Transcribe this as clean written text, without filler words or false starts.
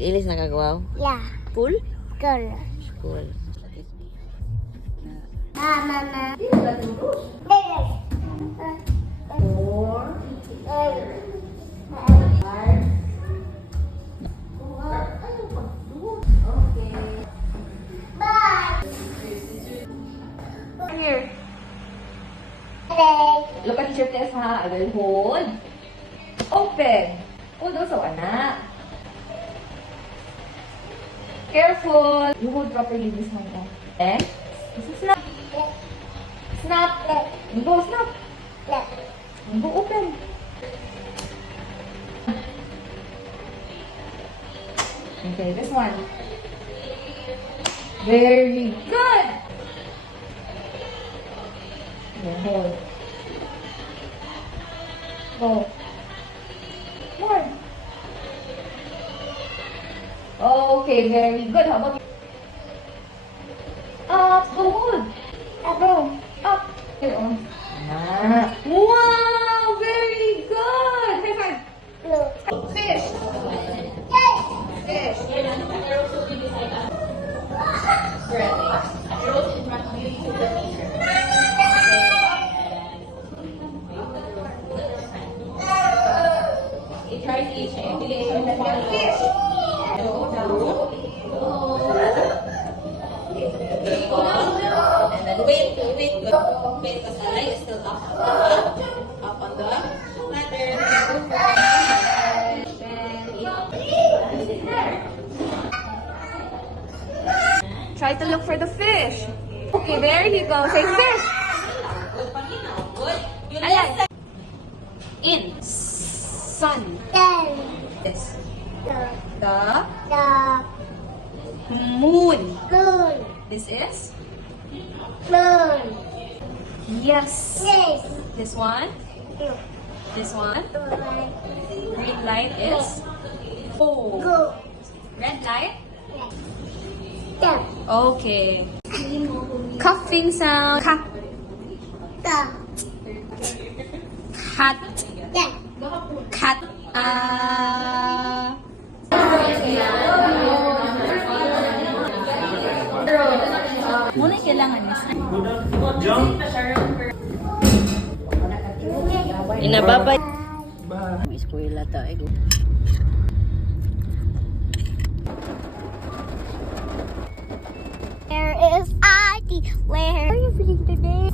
Mag-ilis na kagwaw? Yeah. Pool? Girl. Pool. Mama. Here. Okay. Look at your test, ha? I will hold. Open. Hold also, anak. Careful. You hold properly this one. And this is snap. Snap. You go snap. You go open. Okay, this one. Very good. Okay, hold. Go. More. Okay, very good. How about up? Go hold. Go. Up. Here on. Wow, very good. High five. Fish. Fish. Try to eat it. Fish. And then wait. Wait, because the light is still up on the ladder. Try to look for the fish. Okay, there you go. Say fish. Good. Ayan. In. Sun. This. The moon. This is? Yes. This one? This one? Green light is? Go. Red light? Okay. Coughing sound. Cat. Cat. Muna kailangan miss. Inababay. Eskwela tayo. Where is ID? Where are you feeling today?